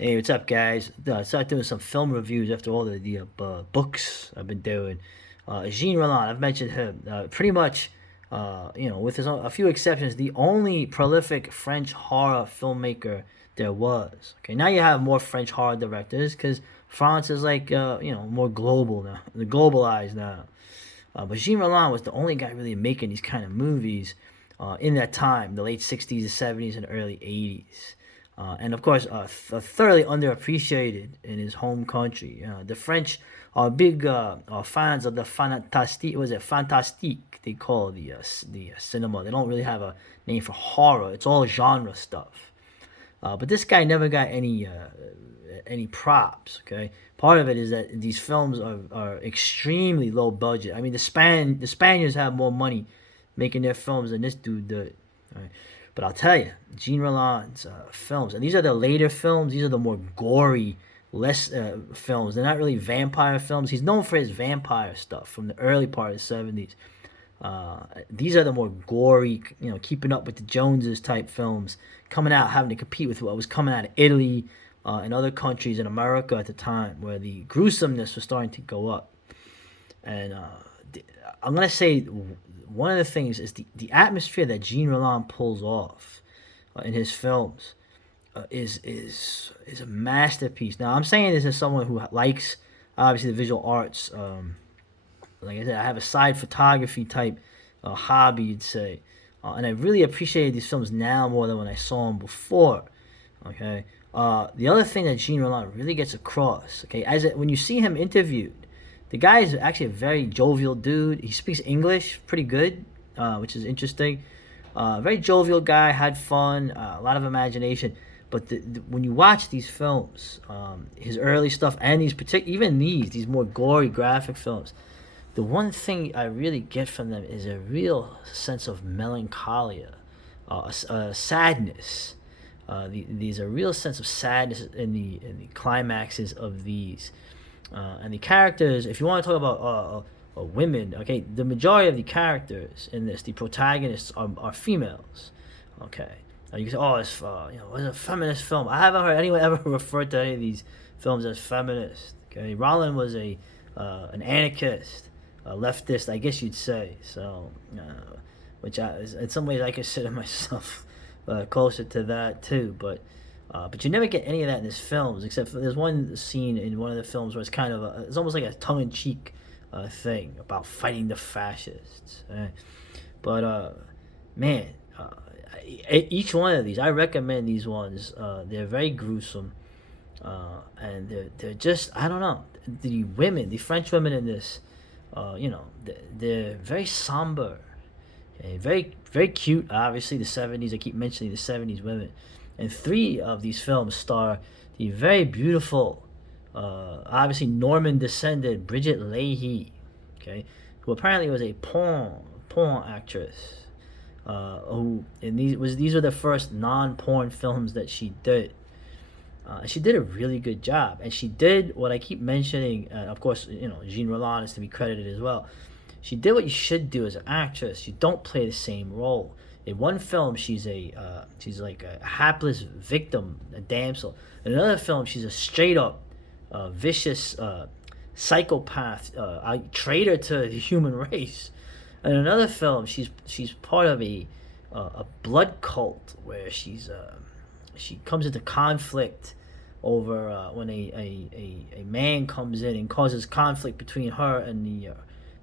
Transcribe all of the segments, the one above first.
Hey, what's up, guys? I started doing some film reviews after all the books I've been doing. Jean Rollin, I've mentioned him. Pretty much, with a few exceptions, the only prolific French horror filmmaker there was. Okay, now you have more French horror directors because France is like, more global now. They're globalized now. But Jean Rollin was the only guy really making these kind of movies in that time, the late 60s, the 70s, and early 80s. And of course, thoroughly underappreciated in his home country. The French are big fans of the fantastique. Was it fantastique? They call the cinema. They don't really have a name for horror. It's all genre stuff. But this guy never got any props. Okay, part of it is that these films are extremely low budget. I mean, the Spaniards have more money making their films than this dude did. Right? But I'll tell you, Jean Rollin's films, and these are the later films. These are the more gory, less films. They're not really vampire films. He's known for his vampire stuff from the early part of the 70s. These are the more gory, keeping up with the Joneses type films, coming out having to compete with what was coming out of Italy and other countries in America at the time, where the gruesomeness was starting to go up. And I'm gonna say one of the things is the atmosphere that Jean Rollin pulls off in his films is a masterpiece. Now I'm saying this as someone who likes obviously the visual arts. Like I said, I have a side photography type hobby, you'd say, and I really appreciate these films now more than when I saw them before. Okay. The other thing that Jean Rollin really gets across, okay, when you see him interviewed, the guy is actually a very jovial dude. He speaks English pretty good, which is interesting. Very jovial guy, had fun, a lot of imagination. But when you watch these films, his early stuff and even these more gory graphic films, the one thing I really get from them is a real sense of melancholia, sadness. There's a real sense of sadness in the climaxes of these, and the characters. If you want to talk about women, okay, the majority of the characters in this, the protagonists are females. Okay, you can say, oh, it's a feminist film. I haven't heard anyone ever refer to any of these films as feminist. Okay, Rollin was an anarchist, a leftist, I guess you'd say. So, in some ways I consider myself closer to that too. But you never get any of that in his films, except for there's one scene in one of the films where it's almost like a tongue-in-cheek thing about fighting the fascists. Right? But man, each one of these, I recommend these ones. They're very gruesome, and they're just, I don't know, the French women in this, they're very somber, okay? Very very cute. Obviously, the 70s. I keep mentioning the 70s women, and three of these films star the very beautiful, obviously Norman descended Brigitte Leahy, okay, who apparently was a porn actress. Who and these were the first non-porn films that she did. She did a really good job, and she did what I keep mentioning. Of course, Jean Rollin is to be credited as well. She did what you should do as an actress. You don't play the same role. In one film, she's like a hapless victim, a damsel. In another film, she's a straight up, vicious psychopath, a traitor to the human race. In another film, she's part of a blood cult where she comes into conflict over when a man comes in and causes conflict between her and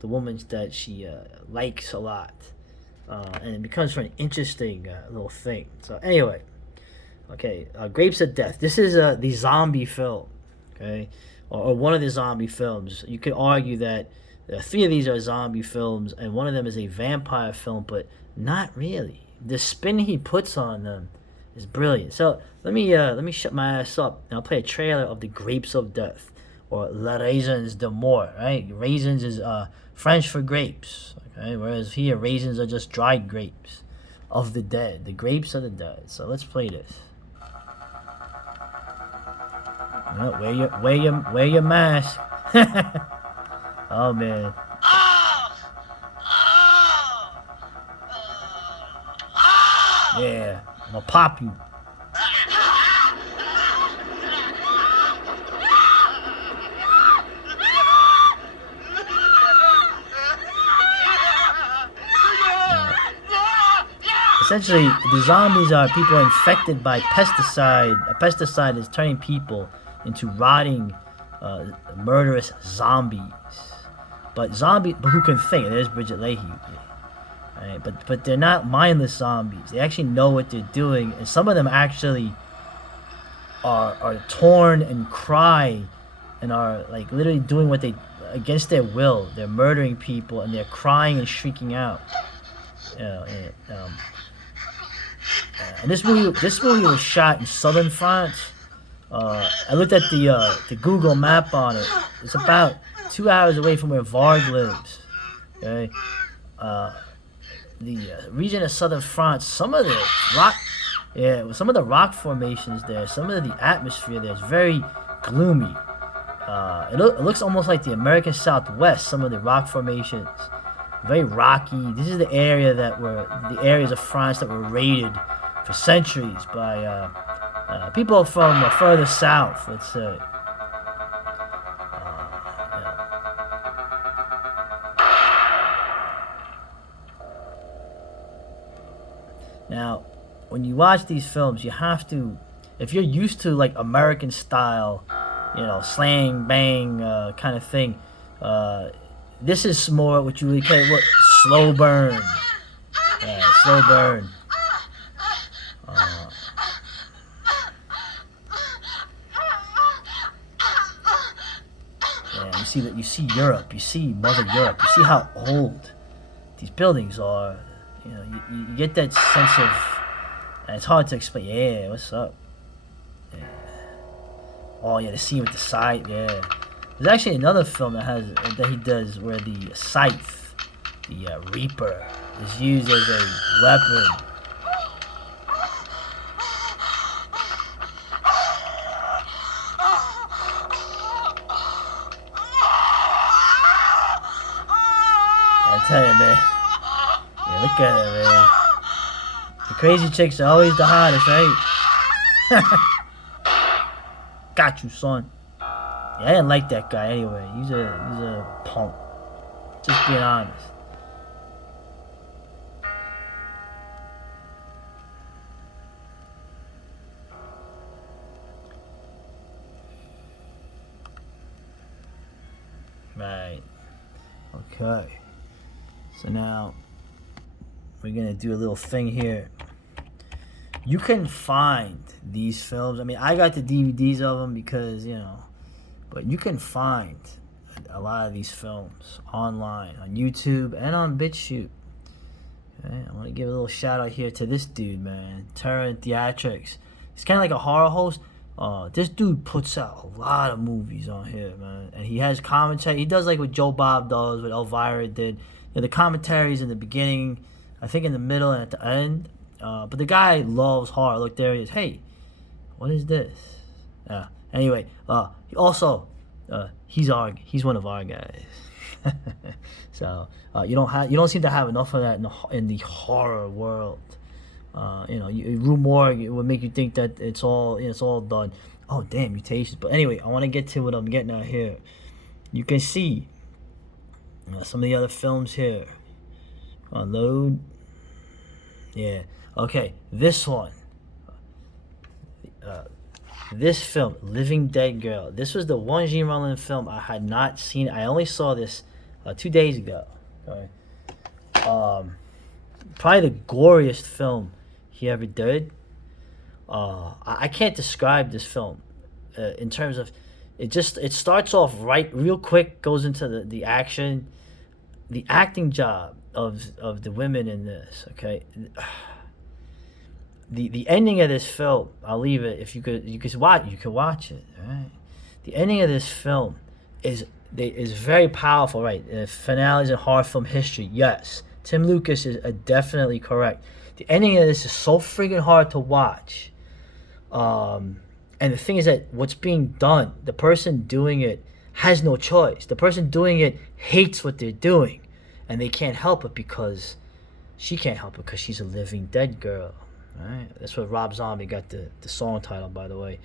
the woman that she likes a lot, and it becomes an interesting little thing. So anyway, okay, Grapes of Death. This is the zombie film, okay, or one of the zombie films. You could argue that three of these are zombie films, and one of them is a vampire film, but not really. The spin he puts on them is brilliant. So let me shut my ass up and I'll play a trailer of the Grapes of Death, or Les Raisins de Mort. Right, raisins is French for grapes. Okay, whereas here raisins are just dried grapes of the dead, the grapes of the dead. So let's play this. Wear your mask. Oh man. Yeah, I'm gonna pop you. essentially, the zombies are people infected by pesticide. A pesticide is turning people into rotting, murderous zombies. But who can think? There's Bridget Leahy. Right? But they're not mindless zombies. They actually know what they're doing, and some of them actually are torn and cry, and are like literally doing what they against their will. They're murdering people, and they're crying and shrieking out. And this movie was shot in southern France. I looked at the Google map on it. It's about 2 hours away from where Varg lives. Okay, the region of southern France. Some of the rock formations there. Some of the atmosphere there is very gloomy. It looks almost like the American Southwest. Some of the rock formations, very rocky. This is the areas of France that were raided for centuries by people from further south, let's say. Now, when you watch these films, you have to, if you're used to like American style, slang, bang, kind of thing, this is more what you would call slow burn. Slow burn. You see Europe. You see Mother Europe. You see how old these buildings are. You get that sense of. And it's hard to explain. Yeah, what's up? Yeah. Oh yeah, the scene with the scythe. Yeah. There's actually another film that he does where the scythe, the reaper, is used as a weapon. I tell you, man. Yeah, look at it, man. The crazy chicks are always the hottest, right? Got you, son. Yeah, I didn't like that guy anyway. He's a punk. Just being honest. Right. Okay. So now we're gonna do a little thing here. You can find these films. I mean, I got the DVDs of them because, but you can find a lot of these films online on YouTube and on BitChute. Okay? I want to give a little shout out here to this dude, man, Terran Theatrics. He's kind of like a horror host. This dude puts out a lot of movies on here, man, and he has commentary. He does like what Joe Bob does, what Elvira did. The commentaries in the beginning, I think in the middle and at the end. But the guy loves horror. Look, there he is. Hey, what is this? Anyway, he's one of our guys. So you don't seem to have enough of that in the horror world. Rue Morgue, it would make you think that it's all done. Oh damn, mutations. But anyway, I want to get to what I'm getting at here. You can see some of the other films here. Load. Yeah. Okay. This one. This film, Living Dead Girl. This was the one Jean Rollin film I had not seen. I only saw this 2 days ago. Okay. Probably the goriest film he ever did. I can't describe this film in terms of it starts off real quick, goes into the action, the acting job of the women in this. Okay. The ending of this film, I'll leave it. If you could watch it. All right. The ending of this film is very powerful, right? Finales in horror film history. Yes, Tim Lucas is definitely correct. The ending of this is so freaking hard to watch. And the thing is that what's being done, the person doing it has no choice. The person doing it hates what they're doing, and they can't help it because she can't help it because she's a living dead girl. Right? That's what Rob Zombie got the song title, by the way.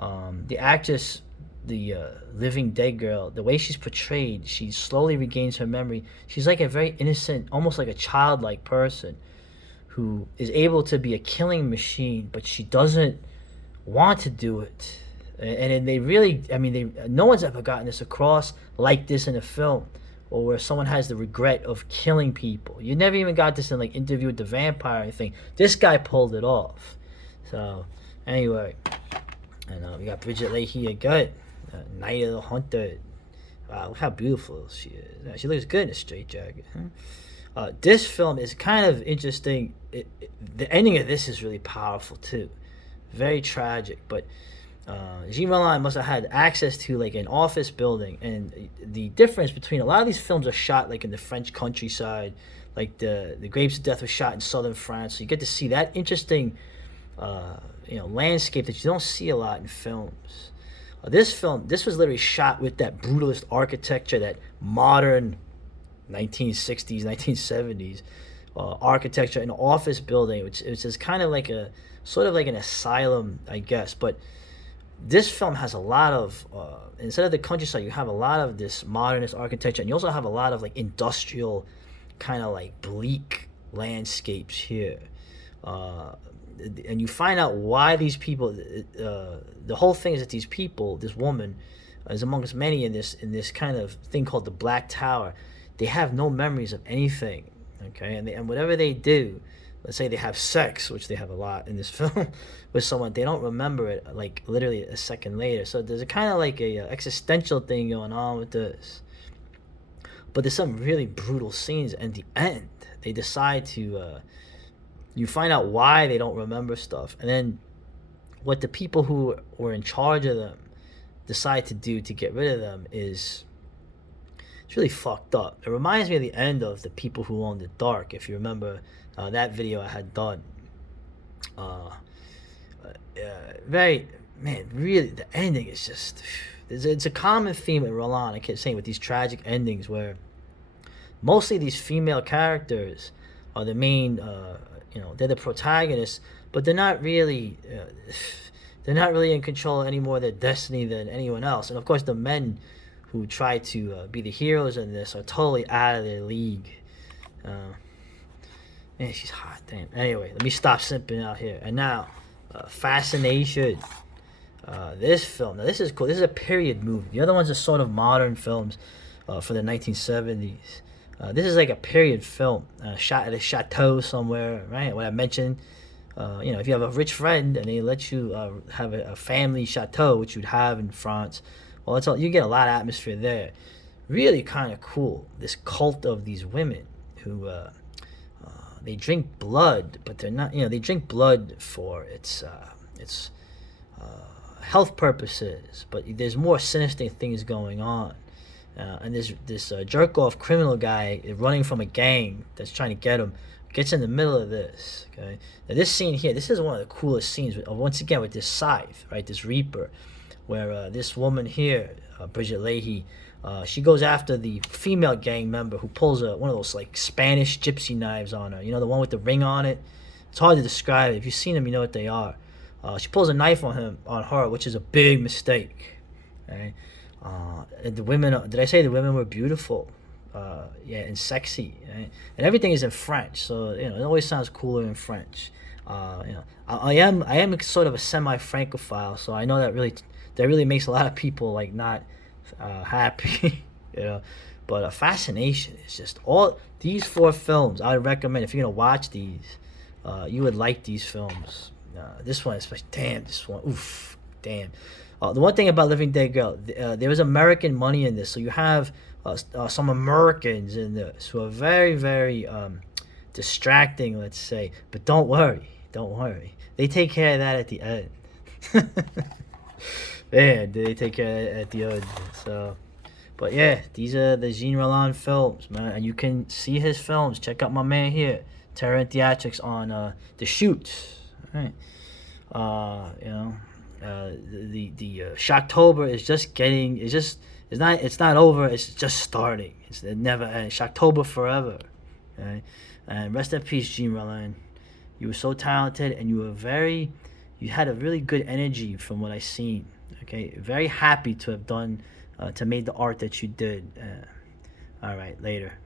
The actress, the living dead girl, the way she's portrayed, she slowly regains her memory. She's like a very innocent, almost like a childlike person who is able to be a killing machine, but she doesn't want to do it. And they really, I mean, no one's ever gotten this across like this in a film, or where someone has the regret of killing people. You never even got this in like Interview with the Vampire or anything. This guy pulled it off. So anyway, and we got Bridget Leahy again, Night of the Hunter. Wow, look how beautiful she is. She looks good in a straitjacket. Huh? This film is kind of interesting. The ending of this is really powerful too. Very tragic, but Jean Rollin must have had access to like an office building, and the difference between a lot of these films are shot like in the French countryside, like the Grapes of Death was shot in southern France, so you get to see that interesting landscape that you don't see a lot in films. This was literally shot with that brutalist architecture, that modern 1960s, 1970s architecture, an office building, which is kind of like a sort of like an asylum, I guess. But this film has a lot of instead of the countryside, you have a lot of this modernist architecture, and you also have a lot of like industrial, kind of like bleak landscapes here. And you find out why these people. The whole thing is that these people, this woman, is amongst many in this kind of thing called the Black Tower. They have no memories of anything, okay? And whatever they do, let's say they have sex, which they have a lot in this film, with someone, they don't remember it like literally a second later. So there's a kind of like a existential thing going on with this. But there's some really brutal scenes. And the end, they decide to. You find out why they don't remember stuff, and then what the people who were in charge of them decide to do to get rid of them is it's really fucked up. It reminds me of the end of The People Who Own the Dark, if you remember that video I had done. Really, the ending is just it's a common theme with Rollin. I kept saying with these tragic endings where mostly these female characters are the main. They're the protagonists, but they're not really in control any more of their destiny than anyone else. And of course, the men who try to be the heroes in this are totally out of their league. Man, she's hot, damn. Anyway, let me stop simping out here. And now, Fascination. This film, now this is cool. This is a period movie. The other ones are sort of modern films for the 1970s. This is like a period film, shot at a chateau somewhere, right? What I mentioned, if you have a rich friend and they let you have a family chateau, which you'd have in France, well, you get a lot of atmosphere there. Really kind of cool. This cult of these women who they drink blood, but they're not. They drink blood for its health purposes, but there's more sinister things going on. And this jerk-off criminal guy running from a gang that's trying to get him gets in the middle of this. Okay, now this scene here, this is one of the coolest scenes. Once again, with this scythe, right, this reaper, where this woman here, Bridget Leahy, she goes after the female gang member who pulls one of those like Spanish gypsy knives on her. The one with the ring on it. It's hard to describe it. If you've seen them, you know what they are. She pulls a knife on her, which is a big mistake. Right. And the women, did I say the women were beautiful? And sexy, right? And everything is in French, so it always sounds cooler in French. I am sort of a semi-francophile, so I know that really makes a lot of people like not happy, But Fascination is just all these 4 films. I would recommend if you're gonna watch these, you would like these films. This one especially, damn, this one, oof, damn. The one thing about Living Dead Girl, there was American money in this, so you have some Americans in this who are very, very distracting, let's say. But don't worry, they take care of that at the end. Man, they take care of that at the end. So, but yeah, these are the Jean Rollin films, man, and you can see his films. Check out my man here, Terror and Theatrics on The Shoot. All right, the Shocktober is just getting. It's not over. It's just starting. It never ends. Shocktober forever. Okay? And rest in peace, Jean Rollin. You were so talented, and you had a really good energy from what I seen. Okay, very happy to have done, to made the art that you did. All right, later.